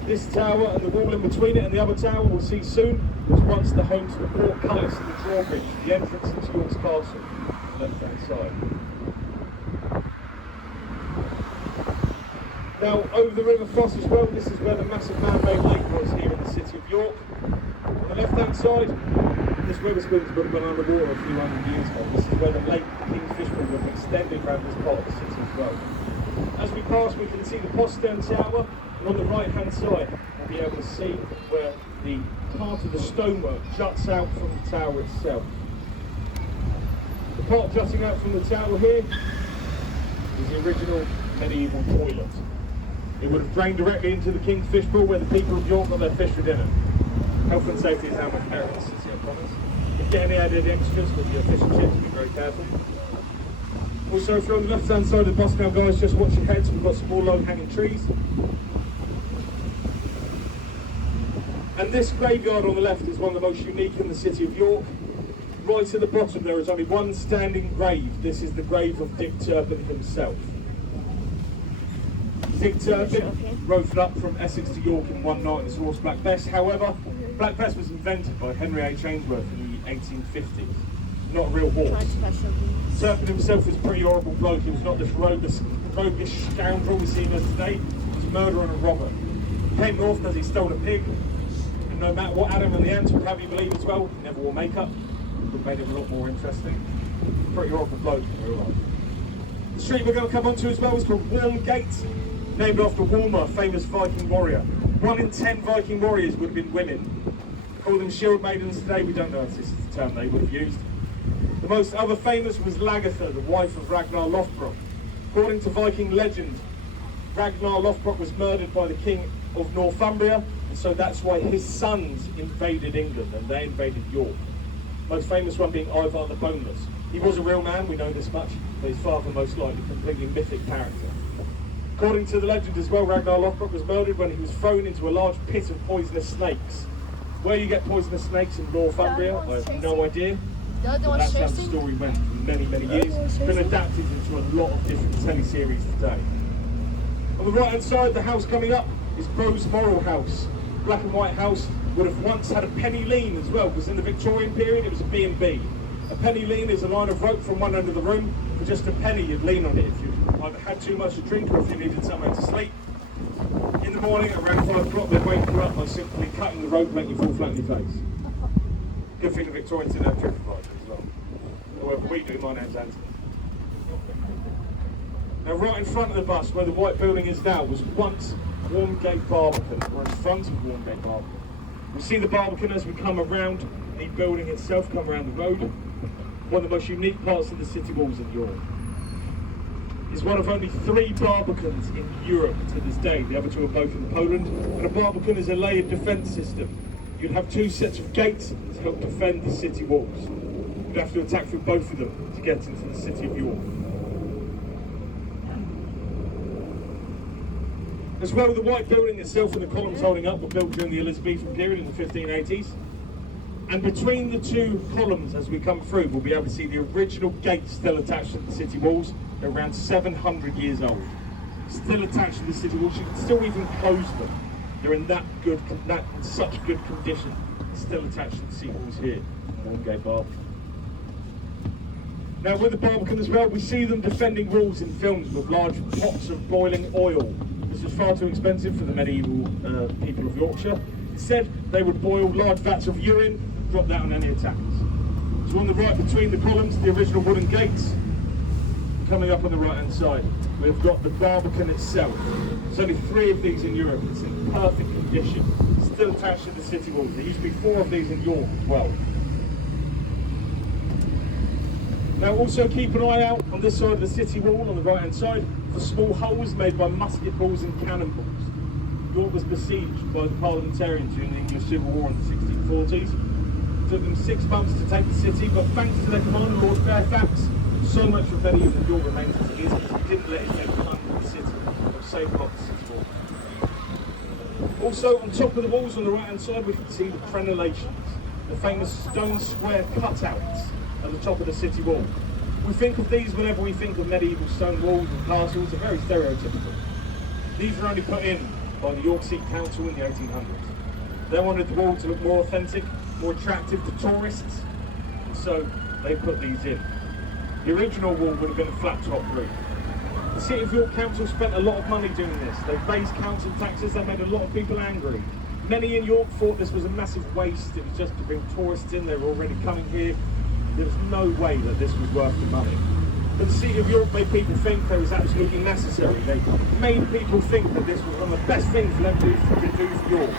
this tower and the wall in between it and the other tower we'll see soon was once the home to the portcullis and the drawbridge, the entrance into York's castle, left-hand side. Now, over the River Foss as well, this is where the massive man-made lake was here in the city of York. On the left-hand side, this river spoons would have been underwater a few hundred years ago. This is where the lake King's Fishbowl would have extended around this part of the city as well. As we pass, we can see the postern tower, and on the right-hand side, we'll be able to see where the part of the stonework juts out from the tower itself. The part jutting out from the tower here is the original medieval toilet. It would have drained directly into the King's Fishbowl where the people of York got their fish for dinner. Health and safety is how much care in the city, I promise. If you get any added extras with your fish and chips, be very careful. Also, if you're on the left-hand side of the bus now, guys, just watch your heads. We've got some more low-hanging trees. And this graveyard on the left is one of the most unique in the city of York. Right at the bottom, there is only one standing grave. This is the grave of Dick Turpin himself. Dick Turpin rode up from Essex to York in one night in his horse Black Bess. However, Black Bess was invented by Henry H. Ainsworth in the 1850s. Not a real horse. Turpin himself was a pretty horrible bloke. He was not this roguish scoundrel we see him as today. He was a murderer and a robber. He came north because he stole a pig. And no matter what Adam and the ants would have you believe as well, he never wore makeup. It made him a lot more interesting. Pretty horrible bloke in real life. The street we're going to come onto as well is called Walmgate, named after Walmer, famous Viking warrior. 1 in 10 Viking warriors would have been women. Call them shield maidens today, we don't know if this is the term they would have used. The most other famous was Lagertha, the wife of Ragnar Lothbrok. According to Viking legend, Ragnar Lothbrok was murdered by the king of Northumbria, and so that's why his sons invaded England, and they invaded York. Most famous one being Ivar the Boneless. He was a real man, we know this much, but his father most likely completely mythic character. According to the legend as well, Ragnar Lothbrok was murdered when he was thrown into a large pit of poisonous snakes. Where you get poisonous snakes in Northumbria, I have no idea. But that's how the story went for many, many years. It's been adapted into a lot of different teleseries today. On the right hand side, the house coming up is Bros Morrill House. Black and white house would have once had a penny lean as well, because in the Victorian period it was a B&B. A penny lean is a line of rope from one end of the room. For just a penny you'd lean on it if you either had too much to drink or if you needed somewhere to sleep. In the morning around 5 o'clock they'd wake you up by simply cutting the rope, making you fall flat on your face. Good thing the Victorians didn't have TripAdvisor as well. However, we do. My name's Anthony. Now, right in front of the bus, where the white building is now, was once Walmgate Barbican, or in front of Walmgate Barbican. We see the Barbican as we come around the building itself, come around the road. One of the most unique parts of the city walls in Europe. It's one of only 3 Barbicans in Europe to this day. The other 2 are both in Poland. And a Barbican is a layered defence system. You'd have 2 sets of gates to help defend the city walls. You'd have to attack through both of them to get into the city of York. As well, the white building itself and the columns holding up were built during the Elizabethan period in the 1580s. And between the 2 columns as we come through, we'll be able to see the original gates still attached to the city walls. They're around 700 years old. Still attached to the city walls. You can still even close them. They're in in such good condition. Still attached to the city walls here. Walmgate Barbican. Now with the Barbican as well, we see them defending walls in films with large pots of boiling oil. This was far too expensive for the medieval people of Yorkshire. Instead, they would boil large vats of urine and drop that on any attackers. So on the right between the columns, the original wooden gates. Coming up on the right hand side, we've got the Barbican itself. There's only 3 of these in Europe. It's in perfect condition. Still attached to the city walls. There used to be 4 of these in York as well. Now also keep an eye out on this side of the city wall on the right hand side for small holes made by musket balls and cannonballs. York was besieged by the parliamentarians during the English Civil War in the 1640s. It took them 6 months to take the city, but thanks to their commander, Lord Fairfax, so much of medieval York remains as it is because he didn't let it take under the city, or save up the city wall. Also, on top of the walls on the right hand side, we can see the crenellations, the famous stone square cutouts at the top of the city wall. We think of these whenever we think of medieval stone walls and castles. They're very stereotypical. These were only put in by the York City Council in the 1800s. They wanted the wall to look more authentic, more attractive to tourists, and so they put these in. The original wall would have been a flat top roof. The City of York Council spent a lot of money doing this. They raised council taxes that made a lot of people angry. Many in York thought this was a massive waste. It was just to bring tourists in. They were already coming here. There was no way that this was worth the money. But the City of York made people think that it was absolutely necessary. They made people think that this was one of the best things for them to do for York.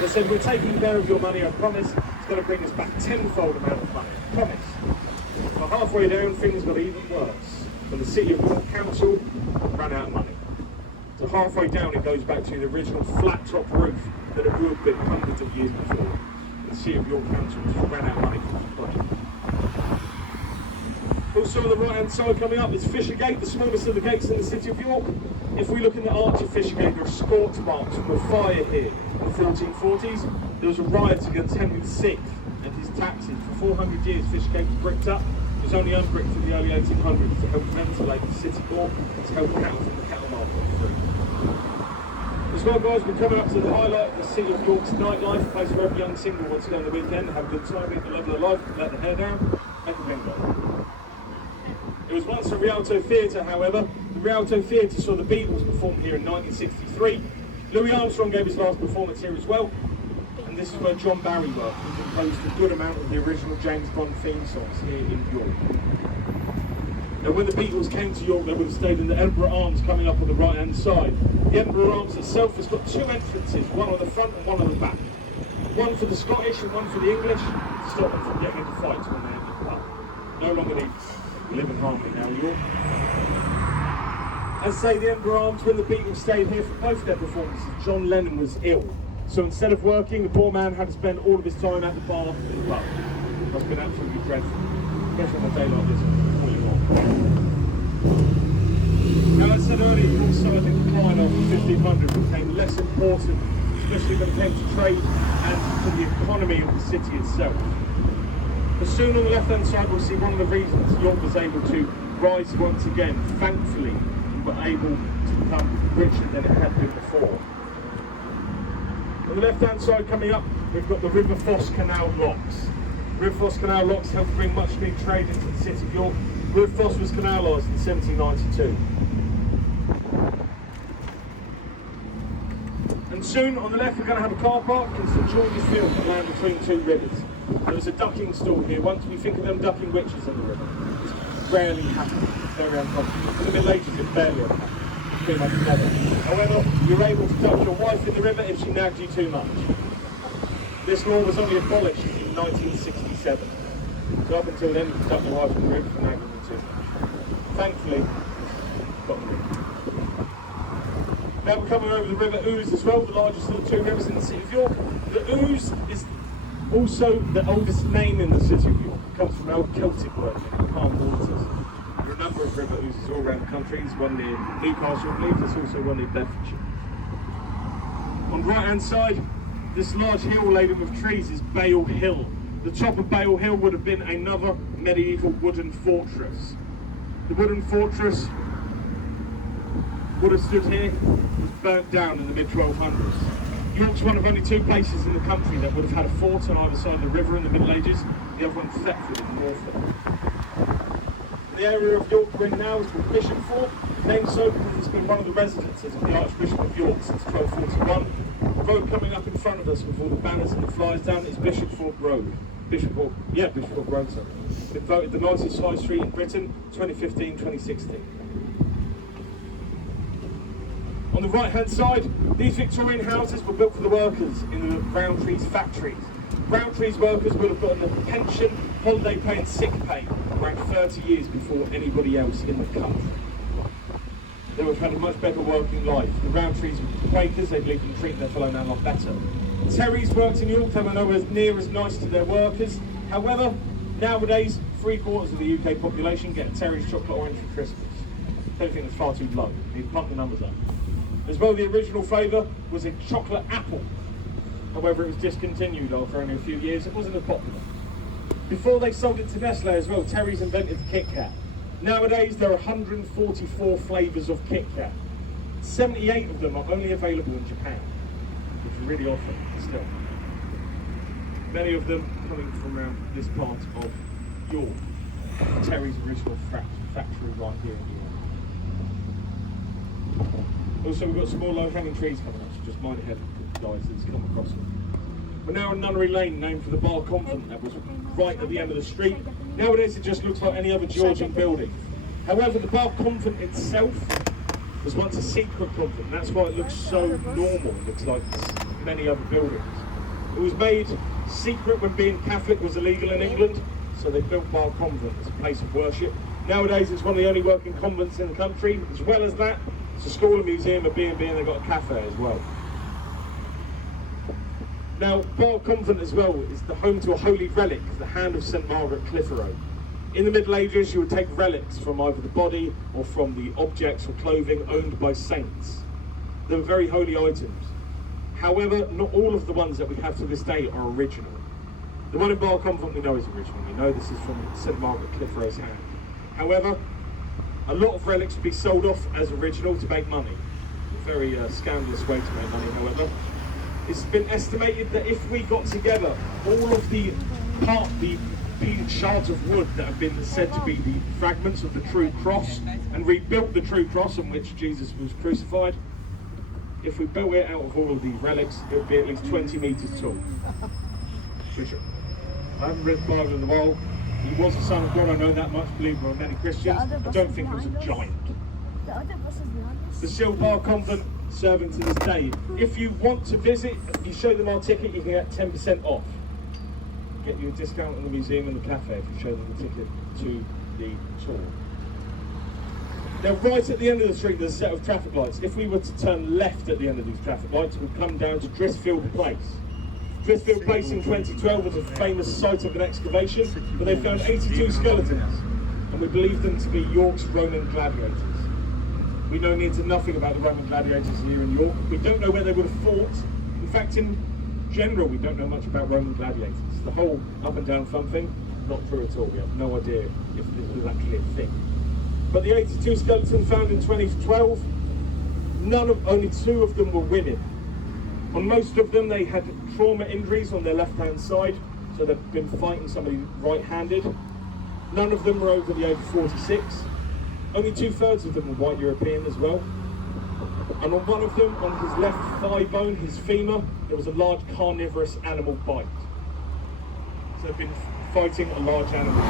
They said, we're taking care of your money, I promise. It's going to bring us back tenfold amount of money, I promise. But halfway down, things got even worse. When the City of York Council ran out of money. So halfway down, it goes back to the original flat top roof that it would have been hundreds of years before. The City of York Council just ran out of money for the project. Also on the right hand side coming up is Fishergate, the smallest of the gates in the City of York. If we look in the arch of Fishergate, there are scorch marks from a fire here in the 1440s. There was a riot against Henry VI and his taxes. For 400 years, Fishergate was bricked up. It was only unbricked in the early 1800s to help ventilate the city more and to help cattle from the cattle market through. As well, guys, we're coming up to the highlight of the City of York's nightlife, a place where every young single wants to go on the weekend and have a good time, eat the love of their life, let the hair down, make a bingo. It was once a Rialto Theatre, however. The Rialto Theatre saw the Beatles perform here in 1963. Louis Armstrong gave his last performance here as well. And this is where John Barry worked and composed a good amount of the original James Bond theme songs here in York. Now when the Beatles came to York, they would have stayed in the Edinburgh Arms coming up on the right hand side. The Edinburgh Arms itself has got two entrances, one on the front and one on the back. One for the Scottish and one for the English, to stop them from getting into fights when they enter the pub. No longer need to live in harmony now, York. As I say, the Edinburgh Arms, when the Beatles stayed here for both their performances, John Lennon was ill. So instead of working, the poor man had to spend all of his time at the bar in the pub. It must have been absolutely dreadful. Especially on a day like this, falling on. Now, as I said earlier, York's seismic decline after 1500 became less important, especially when it came to trade and to the economy of the city itself. But soon on the left-hand side, we'll see one of the reasons York was able to rise once again, thankfully, but able to become richer than it had been before. On the left-hand side coming up, we've got the River Foss Canal locks. River Foss Canal locks helped bring much needed trade into the city of York. River Foss was canalised in 1792. And soon on the left we're going to have a car park in St George's Field that land between two rivers. There's a ducking stall here. Once we think of them ducking witches in the river, it's rarely happens. It's very uncomfortable. In the Middle Ages it barely ever happened. Pretty much never. However, you're able to duck your wife in the river if she nagged you too much. This law was only abolished in 1967. So up until then, you could duck your wife in the river for nagging you too much. Thankfully, it's got rid. Now we're coming over the River Ouse as well, the largest of the two rivers in the city of York. The Ouse is also the oldest name in the city of York. It comes from an old Celtic word, meaning calm waters. There are a number of river ouzes all around the country. There's one near Newcastle, I believe. There's also one near Bedfordshire. On the right hand side, this large hill laden with trees is Bale Hill. The top of Bale Hill would have been another medieval wooden fortress. The wooden fortress would have stood here, was burnt down in the mid-1200s. York's one of only two places in the country that would have had a fort on either side of the river in the Middle Ages. The other one's Thetford in Norfolk. The area of York we're in now is called Bishopford, named so because it's been one of the residences of the Archbishop of York since 1241. The road coming up in front of us with all the banners and the flyers down is Bishopford Road. Bishopford Road, sorry. Been voted the nicest high street in Britain, 2015-2016. On the right-hand side, these Victorian houses were built for the workers in the Rowntree's factories. Rowntree's workers would have gotten a pension, holiday pay and sick pay around 30 years before anybody else in the country. They would have had a much better working life. The Rowntrees were Quakers, they'd leave them treat their fellow man a lot better. Terry's worked in York, they were nowhere near as nice to their workers. However, nowadays, 3/4 of the UK population get a Terry's chocolate orange for Christmas. I don't think that's far too low. You need to pump the numbers up. As well, the original flavour was a chocolate apple. However, it was discontinued after only a few years. It wasn't as popular. Before they sold it to Nestle as well, Terry's invented the Kit Kat. Nowadays, there are 144 flavours of Kit Kat. 78 of them are only available in Japan, which is really awful still. Many of them coming from around this part of York. Terry's original factory right here in York. Also, we've got some more low-hanging trees coming up, so just mind ahead, guys, that's come across them. We're now on Nunnery Lane, named for the Bar Convent that was right at the end of the street. Nowadays, it just looks like any other Georgian building. However, the Bar Convent itself was once a secret convent, and that's why it looks so normal. It looks like many other buildings. It was made secret when being Catholic was illegal in England, so they built Bar Convent as a place of worship. Nowadays, it's one of the only working convents in the country. As well as that, it's a school, a museum, a B&B, and they've got a cafe as well. Now, Bar Convent as well is the home to a holy relic, the hand of St Margaret Clitheroe. In the Middle Ages, you would take relics from either the body or from the objects or clothing owned by saints. They were very holy items. However, not all of the ones that we have to this day are original. The one in Bar Convent we know is original. We know this is from St Margaret Clitheroe's hand. However, a lot of relics would be sold off as original to make money. A very scandalous way to make money, however. It's been estimated that if we got together all of the shards of wood that have been said to be the fragments of the true cross and rebuilt the true cross on which Jesus was crucified, if we built it out of all of these relics, it would be at least 20 metres tall. Which I haven't read the Bible in a while, He was a son of God, I know that much, believe me, many Christians. I don't think he was a giant. The other bus is behind us. The Silbar Convent serving to this day. If you want to visit, you show them our ticket, you can get 10% off. Get you a discount on the museum and the cafe if you show them the ticket to the tour. Now, right at the end of the street, there's a set of traffic lights. If we were to turn left at the end of these traffic lights, we'd come down to Drissfield Place. Drissfield Place in 2012 was a famous site of an excavation, but they found 82 skeletons, and we believe them to be York's Roman gladiators. We know near to nothing about the Roman gladiators here in York. We don't know where they would have fought. In fact, in general, we don't know much about Roman gladiators. The whole up and down fun thing, not true at all. We have no idea if this was actually a thing. But the 82 skeletons found in 2012, only 2 of them were women. On most of them, they had trauma injuries on their left-hand side, so they've been fighting somebody right-handed. None of them were over the age of 46. Only 2/3 of them were white European as well. And on one of them, on his left thigh bone, his femur, there was a large carnivorous animal bite. So they've been fighting a large animal.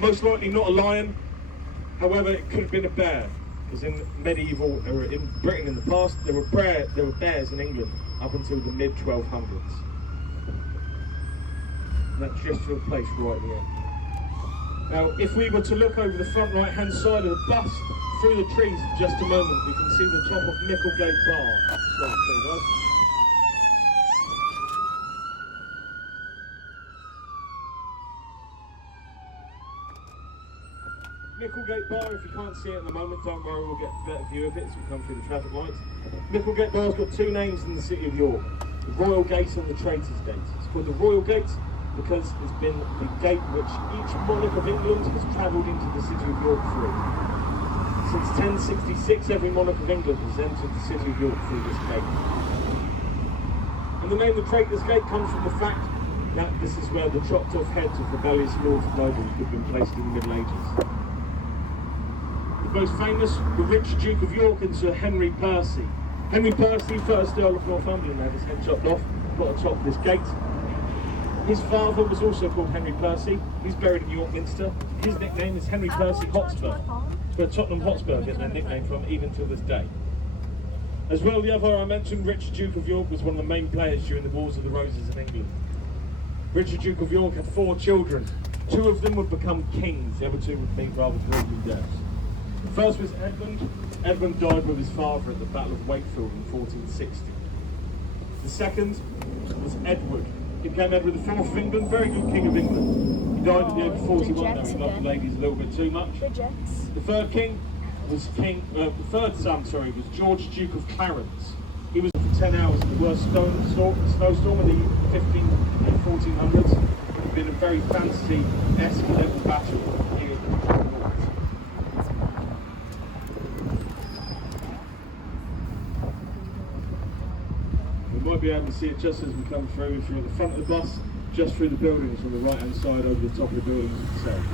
Most likely not a lion, however it could have been a bear, because in medieval, or in Britain in the past, there were bears in England up until the mid-1200s. And that's just for the place right at the end. Now, if we were to look over the front right-hand side of the bus, through the trees in just a moment, we can see the top of Micklegate Bar. Sorry, guys. Micklegate Bar, if you can't see it at the moment, don't worry, we'll get a better view of it as we come through the traffic lights. Micklegate Bar's got 2 names in the city of York, the Royal Gate and the Traitors Gate. It's called the Royal Gate because it's been the gate which each monarch of England has travelled into the city of York through. Since 1066, every monarch of England has entered the city of York through this gate. And the name of the Traitors Gate comes from the fact that this is where the chopped off heads of rebellious lords and nobles had been placed in the Middle Ages. The most famous were Rich Duke of York and Sir Henry Percy. Henry Percy, first Earl of Northumberland, had his head chopped off, got atop this gate. His father was also called Henry Percy. He's buried in York Minster. His nickname is Henry Percy Hotspur. It's where Tottenham Hotspur get their nickname from, even to this day. As well, the other I mentioned, Richard Duke of York, was one of the main players during the Wars of the Roses in England. Richard Duke of York had 4 children. 2 of them would become kings. The other 2 would meet rather grisly deaths. The first was Edmund. Edmund died with his father at the Battle of Wakefield in 1460. The second was Edward. He became Edward IV of England, very good king of England. He died at the age of 41, though he loved the ladies a little bit too much. The third son was George, Duke of Clarence. He was for 10 hours in the worst snowstorm of the 1400s. It had been a very fantasy-esque level battle here at the North. We might be able to see it just as we come through. If you're at the front of the bus, just through the buildings on the right-hand side over the top of the buildings themselves.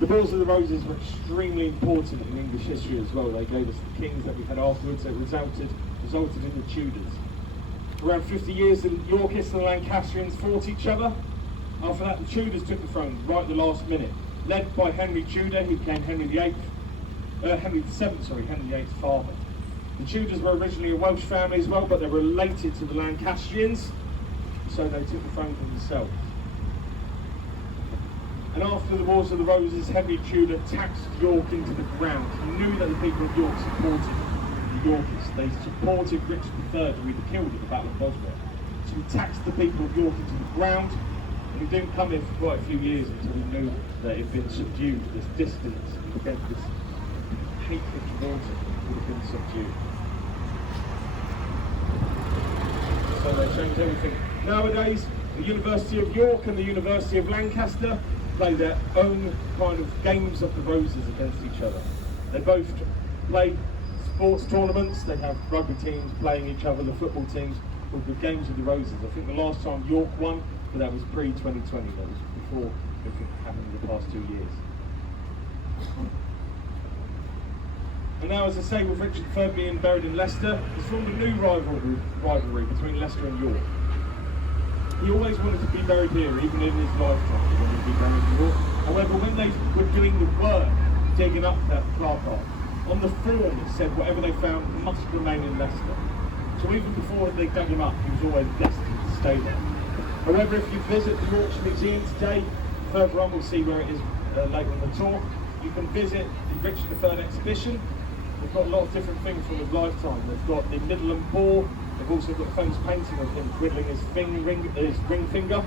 The Wars of the Roses were extremely important in English history as well. They gave us the kings that we had afterwards that resulted in the Tudors. For around 50 years, the Yorkists and the Lancastrians fought each other. After that, the Tudors took the throne right at the last minute, led by Henry Tudor, who became Henry VII's father. The Tudors were originally a Welsh family as well, but they were related to the Lancastrians, so they took the throne for themselves. And after the Wars of the Roses, Henry Tudor taxed York into the ground. He knew that the people of York supported the Yorkists. They supported Richard III, who he'd killed at the Battle of Bosworth. So he taxed the people of York into the ground, and he didn't come in for quite a few years until he knew that it had been subdued. This distance against this hatred towards it would have been subdued. So they changed everything. Nowadays, the University of York and the University of Lancaster play their own kind of games of the roses against each other. They both play sports tournaments. They have rugby teams playing each other, the football teams, called the Games of the Roses. I think the last time York won, but that was pre-2020. That was before everything happened in the past 2 years. And now, as I say, with Richard III being buried in Leicester, there's formed a new rivalry between Leicester and York. He always wanted to be buried here, even in his lifetime. He wanted to be buried in York. However, when they were doing the work, digging up that car park, on the form it said whatever they found must remain in Leicester. So even before they dug him up, he was always destined to stay there. However, if you visit the Yorkshire Museum today, further on we'll see where it is later in the tour, you can visit the Richard III exhibition. They've got a lot of different things from his lifetime. They've got the Midland Boar, they've also got a famous painting of him twiddling his ring finger.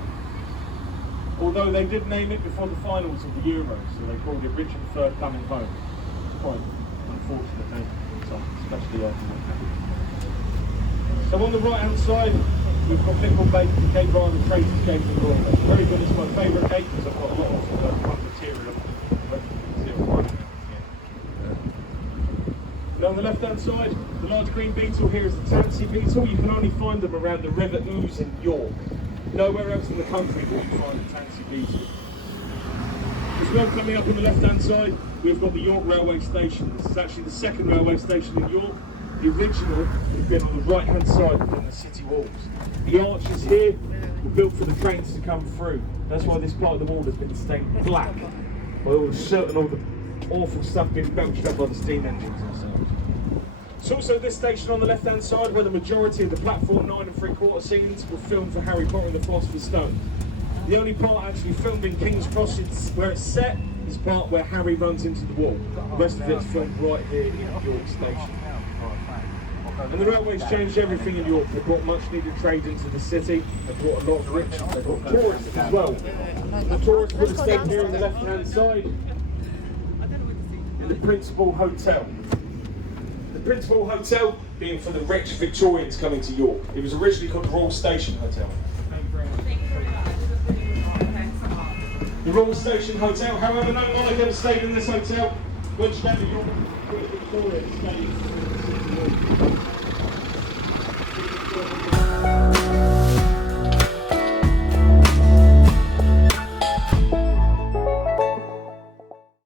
Although they did name it before the finals of the Euros, so they called it Richard III Coming Home. Quite unfortunate name at the time, especially So on the right hand side, we've got Mickle Bay, the gate via the Traitors Gate in Galway. Very good, it's my favourite gate because I've got a lot of material. Now on the left hand side, the large green beetle here is the tansy beetle. You can only find them around the River Ouse in York. Nowhere else in the country will you find a tansy beetle. As well, coming up on the left hand side, we've got the York Railway Station. This is actually the second railway station in York. The original has been on the right hand side within the city walls. The arches here were built for the trains to come through. That's why this part of the wall has been stained black by all the soot and all the awful stuff being belched up by the steam engines and such. It's also this station on the left hand side where the majority of the platform 9 3/4 scenes were filmed for Harry Potter and the Philosopher's Stone. The only part actually filmed in King's Cross where it's set is part where Harry runs into the wall. The rest of it's filmed right here in York Station. And the railways changed everything in York. They brought much needed trade into the city. They brought a lot of riches. They brought tourists as well. The tourists would have stayed here on the left hand side in the Principal Hotel. The Principal Hotel being for the rich Victorians coming to York. It was originally called Royal Station Hotel. The Royal Station Hotel, however, no monarch ever stayed in this hotel. When she came to York, the Victorians stayed in the city of York.